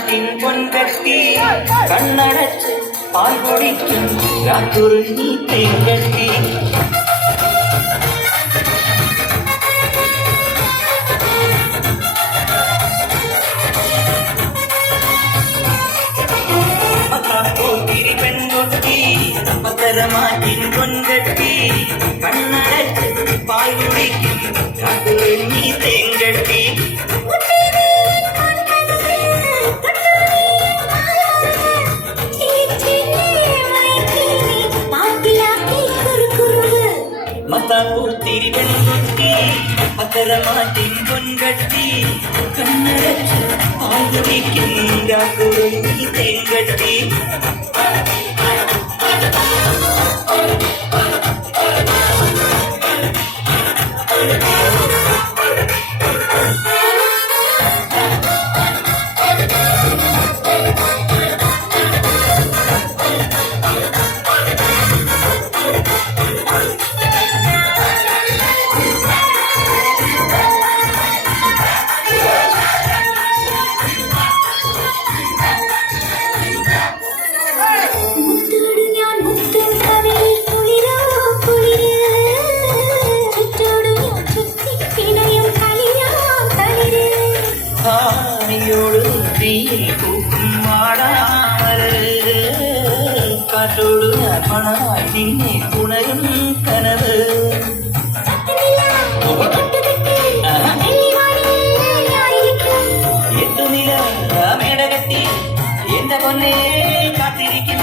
പത്തരമാറ്റിൻ പൊൻകട്ടി കണ്ണടച്ച് പാൽ പൊടിക്കും രാത്രി തേങ്കട്ടി പെൺകുട്ടി പത്തരമാറ്റിൻ പൊൻകട്ടി കണ്ണടച്ച് പാൽ പൊടിക്കും രാത്രി തേങ്കട്ടി മത്താപ്പൂത്തിരി പെൺകുട്ടി പത്തരമാറ്റിൻ പൊൻകട്ടി കണ്ണടച്ച് പാൽ കുടിക്കും രാത്രി തേങ്കട്ടി കാറ്റോട് മണമായി നിന്നെ ഉണരും കനവ് എട്ടുനില മേടകത്തി എന്റെ പൊന്നെ കാത്തിരിക്കും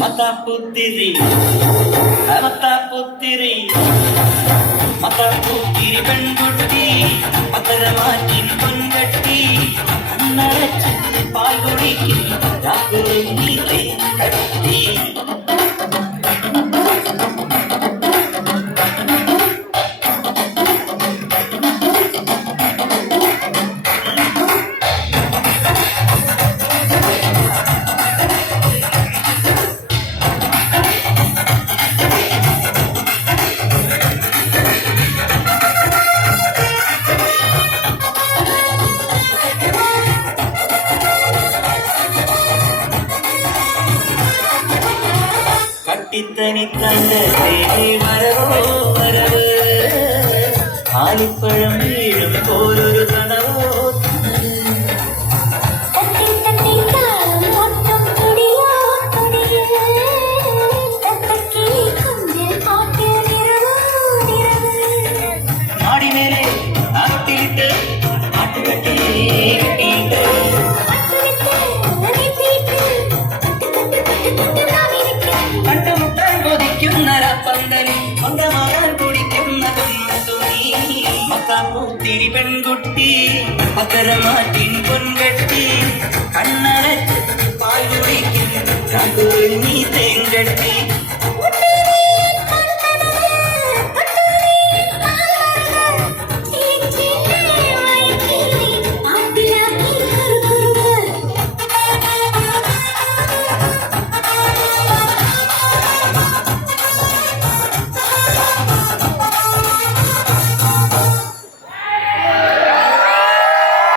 മത്താപ്പുത്തിരി മത്താപ്പുത്തിരി മത്താപ്പുത്തിരി പെൺകുട്ടി പത്തരമാറ്റിൻ പൊൻകട്ടി കണ്ണടച്ച് പാൽ കുടിക്കും രാത്രി തേങ്കട്ടി കട്ടിത്തനിക്കണ്ടേ വരവോ വരവ് ആലിപ്പഴം വീഴും പോലൊരു കണവോ മാടിമേലെ ആട്ടിലിട്ട് ആട്ടുകട്ടി കെട്ടിയിട്ട് മത്താപ്പൂത്തിരി പെൺകുട്ടി പത്തരമാറ്റിൻ പൊൻകട്ടി കണ്ണടച്ച് പാൽ കുടിക്കും രാത്രി തേങ്കട്ടി